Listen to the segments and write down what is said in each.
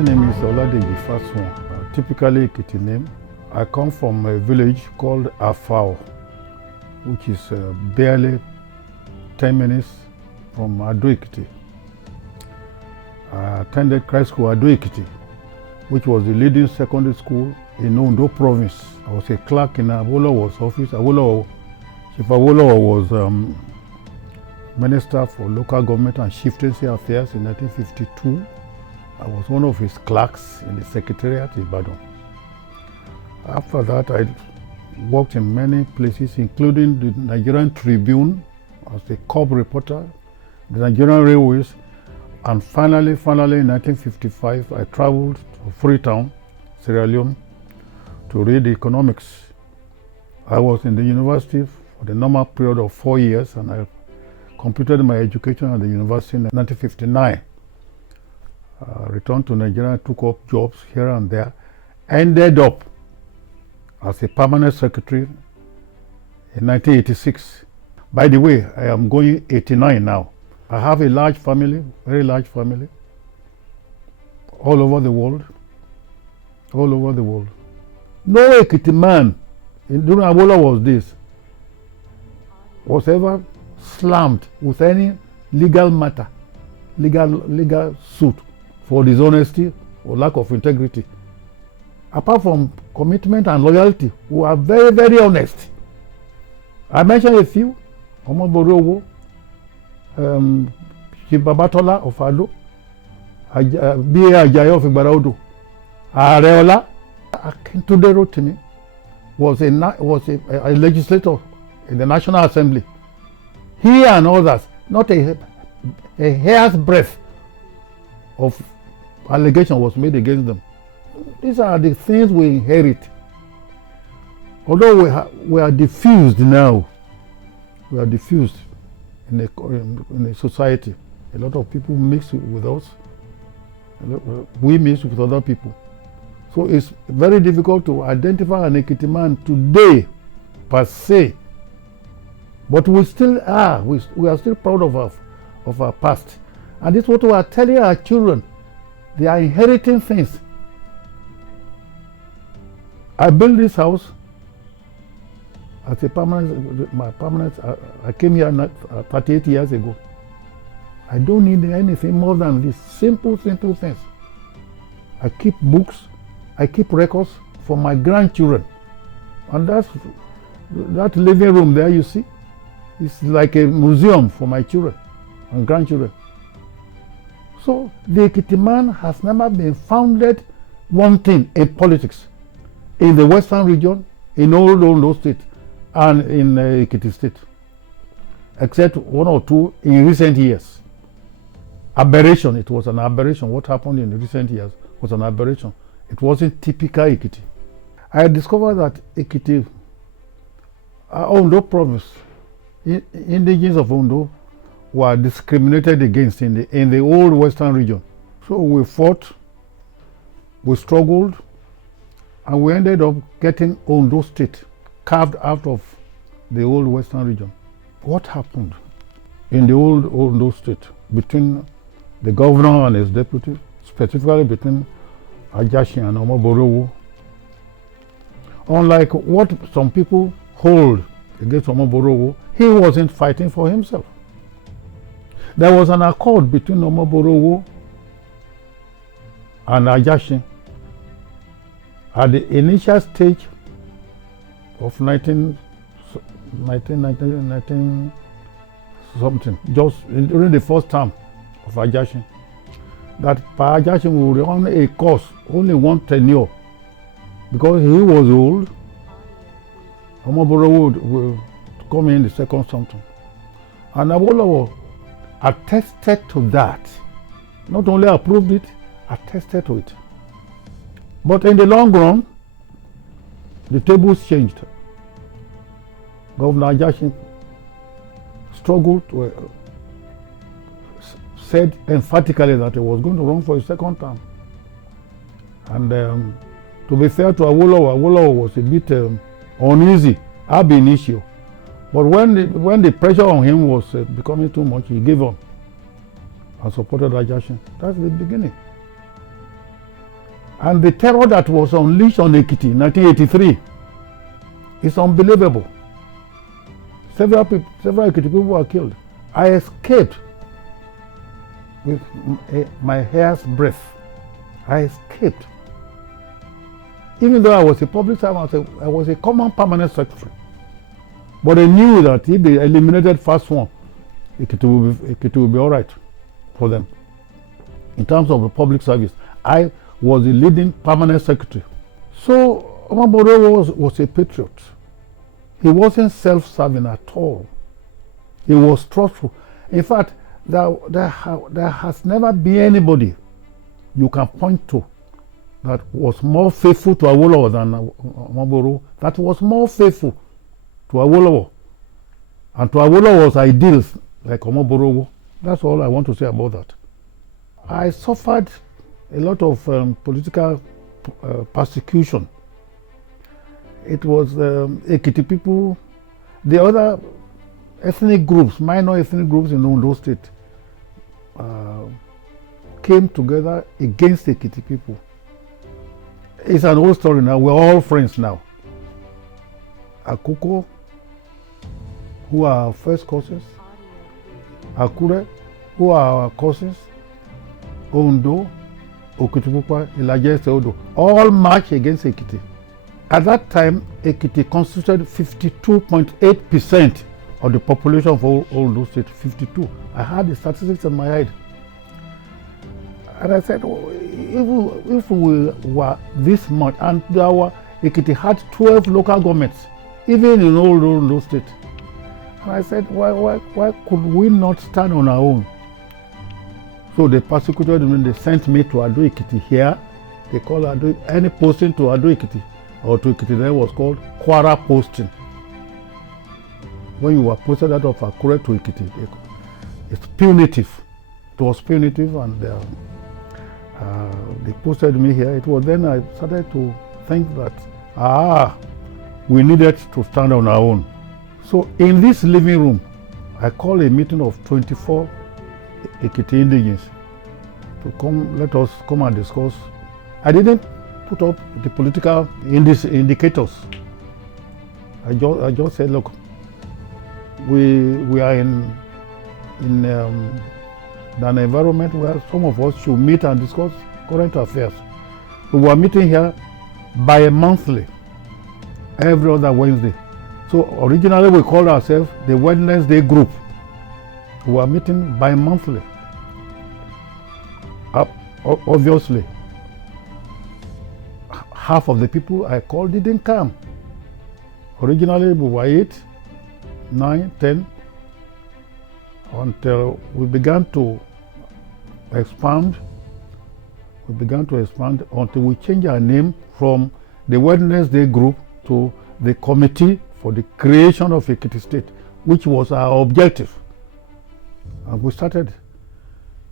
My name is Oladeji FASUAN, typically Ekiti name. I come from a village called Afao, which is barely 10 minutes from Ado Ekiti. I attended Christ School Ado Ekiti, which was the leading secondary school in Ondo province. I was a clerk in Awolowo's office. Chief Awolowo was Minister for Local Government and Chieftaincy Affairs in 1952. I was one of his clerks in the Secretariat in Ibadan. After that, I worked in many places, including the Nigerian Tribune as a cub reporter, the Nigerian Railways, and finally in 1955, I traveled to Freetown, Sierra Leone, to read economics. I was in the university for the normal period of 4 years, and I completed my education at the university in 1959. Returned to Nigeria, took up jobs here and there, ended up as a permanent secretary in 1986. By the way, I am going 89 now. I have a large family, very large family, all over the world, all over the world. No Ekiti man during Awolowo's days was ever slammed with any legal matter, legal suit for dishonesty or lack of integrity. Apart from commitment and loyalty, who are very, very honest. I mentioned a few: Omoborowo, Babatola of Ado, B.A. Ajayi of Igbaraodo, Areola. Akintunde Rotimi was a legislator in the National Assembly. He and others, not a hair's breadth of allegation was made against them. These are the things we inherit. Although we are diffused now, we are diffused in a society. A lot of people mix with us. We mix with other people. So it's very difficult to identify an Ekiti man today, per se. But we still are. We are still proud of our past. And this is what we are telling our children. They are inheriting things. I built this house as a permanent. I came here 38 years ago. I don't need anything more than these simple things. I keep books, I keep records for my grandchildren. And that living room there you see, it's like a museum for my children and grandchildren. So the Ekiti man has never been founded one thing in politics. In the Western region, in Old Ondo State, and in Ekiti State, except one or two in recent years. Aberration, it was an aberration. What happened in recent years was an aberration. It wasn't typical Ekiti. I discovered that Ekiti, Ondo province, indigenes of Ondo were discriminated against in the old Western region. So we fought, we struggled, and we ended up getting Ondo State carved out of the old Western region. What happened in the old Ondo State between the governor and his deputy, specifically between Ajashi and Omoborowo? Unlike what some people hold against Omoborowo, he wasn't fighting for himself. There was an accord between Omoborowo and Ajashi at the initial stage of 19 something, just during the first term of Ajashi, that Ajashi will run a course, only one tenure, because he was old. Omoborowo will come in the second something. And Awolowo attested to that. Not only approved it, attested to it. But in the long run, the tables changed. Governor Ajashi struggled said emphatically that he was going to run for a second term. And to be fair to Awolowo was a bit uneasy ab initio. But when the pressure on him was becoming too much, he gave up and supported Ajashi. That's the beginning. And the terror that was unleashed on Ekiti in 1983 is unbelievable. Several Ekiti people were killed. I escaped with my hair's breadth. I escaped. Even though I was a public servant, I was a common permanent secretary. But I knew that if they eliminated FASUAN, Ekiti will be all right for them. In terms of the public service, I was the leading permanent secretary. So Omoboro was a patriot. He wasn't self-serving at all. He was trustful. In fact, there has never been anybody you can point to that was more faithful to Awolowo than Omoboro, that was more faithful to Awolowo and to Awolowo's ideals like Omoboro. That's all I want to say about that. I suffered a lot of political persecution. It was Ekiti people, the other ethnic groups, minor ethnic groups in Ondo State came together against Ekiti people. It's an old story now. We're all friends now. Akoko, who are our first cousins. Akure, who are our cousins. Ondo, Okitipupa, Ilaje, Odo, all marched against Ekiti. At that time, Ekiti constituted 52.8% of the population of Ondo State. 52. I had the statistics in my head. And I said, if we were this much, and our Ekiti had 12 local governments, even in old Ondo State. And I said, why could we not stand on our own? So they persecuted me. They sent me to Ado Ekiti here. They call Ado, any posting to Ado Ekiti or to Ekiti then was called Kwara posting. When you were posted out of Akure to Ekiti, it's punitive. It was punitive, and they posted me here. It was then I started to think that we needed to stand on our own. So in this living room, I called a meeting of 24 Ekiti indigenes to come, let us come and discuss. I didn't put up the political indicators. I just said, look, we are in an environment where some of us should meet and discuss current affairs. We were meeting here bi-monthly, every other Wednesday. So originally we called ourselves the Wednesday Group. We were meeting bi-monthly. Obviously, half of the people I called didn't come. Originally we were 8, 9, 10, until we began to expand. We began to expand until we changed our name from the Wednesday Group to the Committee for the Creation of Ekiti State, which was our objective. And we started.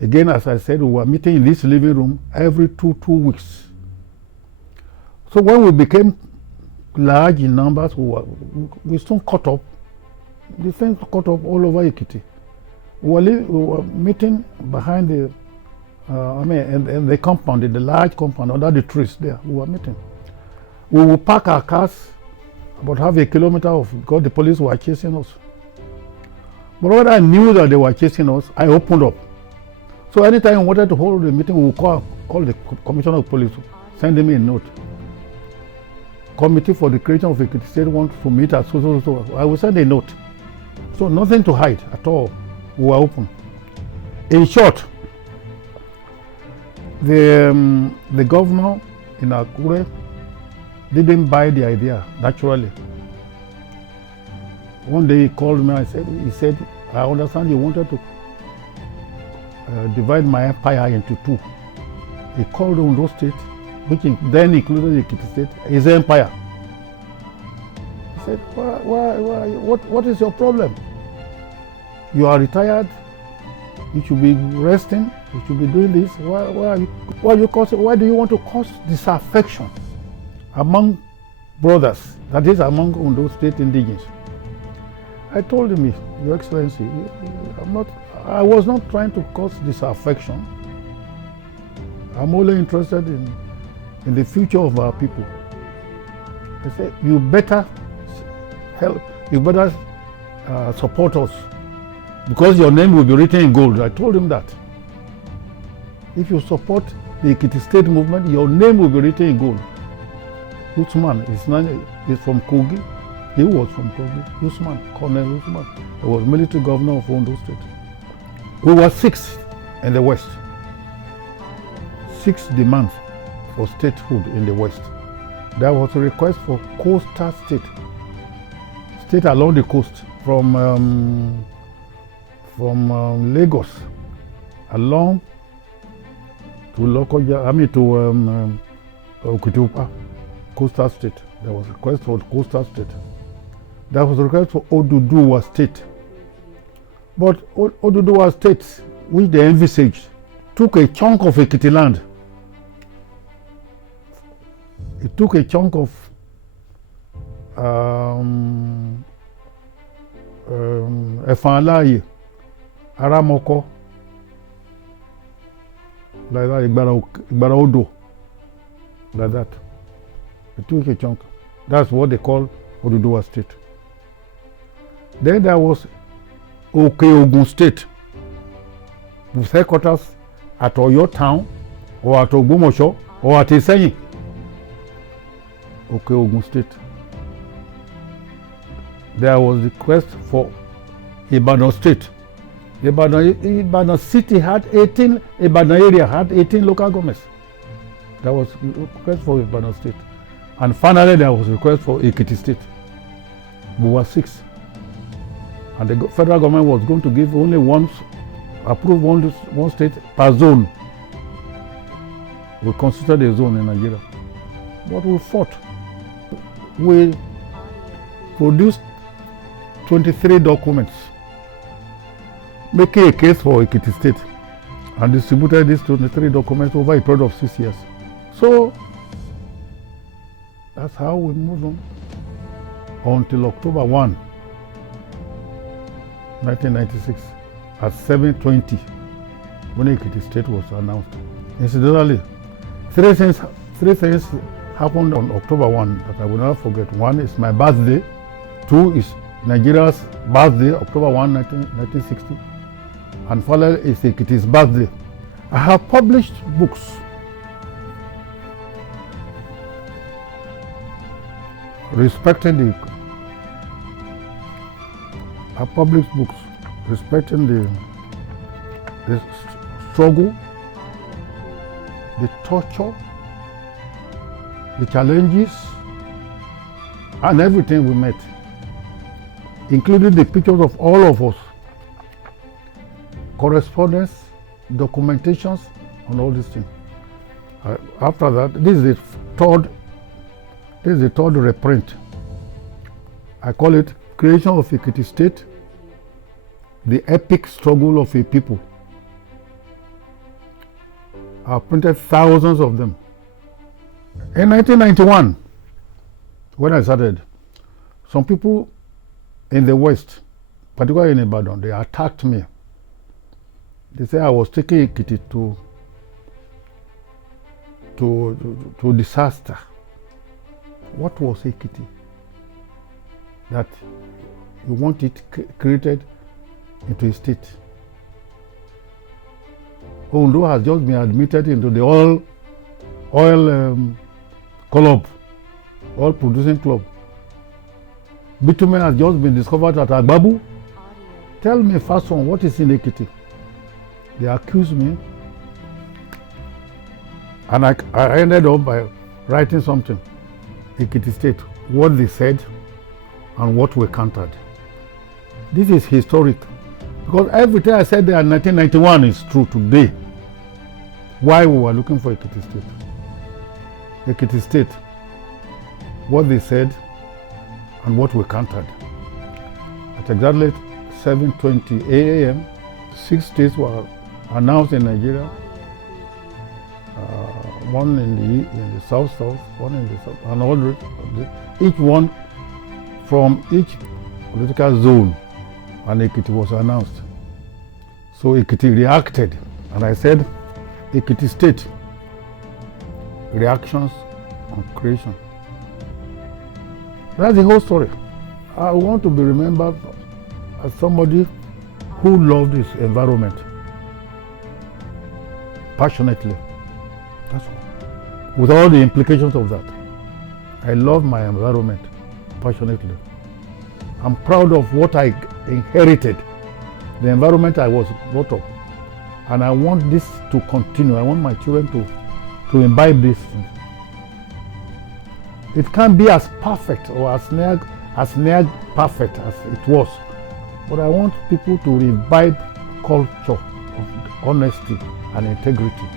Again, as I said, we were meeting in this living room every two weeks. So when we became large in numbers, we soon caught up. The things caught up all over Ekiti. We were meeting behind the, in the compound, in the large compound, under the trees there. We were meeting. We would park our cars about half a kilometer off because the police were chasing us. But when I knew that they were chasing us, I opened up. So anytime we wanted to hold a meeting, we would call the Commissioner of Police, send him a note. Committee for the Creation of Ekiti State wants to meet at so. I will send a note. So nothing to hide at all. We were open. In short, the governor in Akure didn't buy the idea, naturally. One day he called me and he said, I understand you wanted to divide my empire into two. He called Ondo State, which then included Ekiti State, his empire. He said, what is your problem? You are retired, you should be resting, you should be doing this. Why do you want to cause disaffection among brothers, that is among Ondo State indigenes? I told him, Your Excellency, I was not trying to cause disaffection. I'm only interested in in the future of our people. They said, you better help, you better support us because your name will be written in gold. I told him that. If you support the Ekiti State movement, your name will be written in gold. Usman is from Kogi. He was from Kogi. Usman, Colonel Usman. He was military governor of Ondo State. We were 6 in the West. 6 demands for statehood in the West. There was a request for coastal state along the coast from Lagos along to Lokoja, to Okitiupa, coastal state. There was a request for coastal state. There was a request for Oduduwa state. But Oduduwa state, which they envisaged, took a chunk of Ekiti land. It took a chunk of Efanlaye, Aramoko, like that, Igbara Odo, like that. It took a chunk. That's what they call Oduduwa state. Then there was Okeogun state, with headquarters at Oyo town, or at Ogbomoso, or at Iseyin. Okeogun state. There was the quest for Ibadan state. Ibadan city had 18, Ibadan area had 18 local governments. There was a request for Ibadan state. And finally there was a request for Ekiti state. We were 6. And the federal government was going to give only approve one state per zone. We considered a zone in Nigeria. But we fought. We produced 23 documents making a case for Ekiti state and distributed these 23 documents over a period of 6 years. So that's how we moved on until October 1, 1996 at 7:20 when Ekiti state was announced. Incidentally, three things happened on October 1 that I will never forget. 1 is my birthday. 2 is Nigeria's birthday, October 1, 1960. And finally is Ekiti's birthday. I have published books respecting the struggle, the torture, the challenges, and everything we met, including the pictures of all of us, correspondence, documentations, and all these things. After that, this is the third reprint. I call it Creation of Ekiti State, the Epic Struggle of a People. I printed thousands of them. In 1991, when I started, some people in the West, particularly in Ibadan, they attacked me. They said I was taking Ekiti to disaster. What was Ekiti? That you want it created into a state. Ondo has just been admitted into the oil club, oil producing club. Bitumen has just been discovered at Agbabu. Tell me, FASUAN, what is in Ekiti? They accused me, and I ended up by writing something. Ekiti State, what they said and what we countered. This is historic, because everything I said there in 1991 is true today. Why we were looking for Ekiti State. Ekiti State, what they said and what we countered. At exactly 7:20 a.m., 6 states were announced in Nigeria. One in the south, one in the south, and all each one from each political zone, and Ekiti was announced. So Ekiti reacted, and I said, Ekiti State, reactions on creation. That's the whole story. I want to be remembered as somebody who loved his environment passionately. That's all. With all the implications of that. I love my environment passionately. I'm proud of what I inherited, the environment I was brought up. And I want this to continue. I want my children to imbibe these things. It can't be as perfect or as near perfect as it was. But I want people to imbibe culture of honesty and integrity.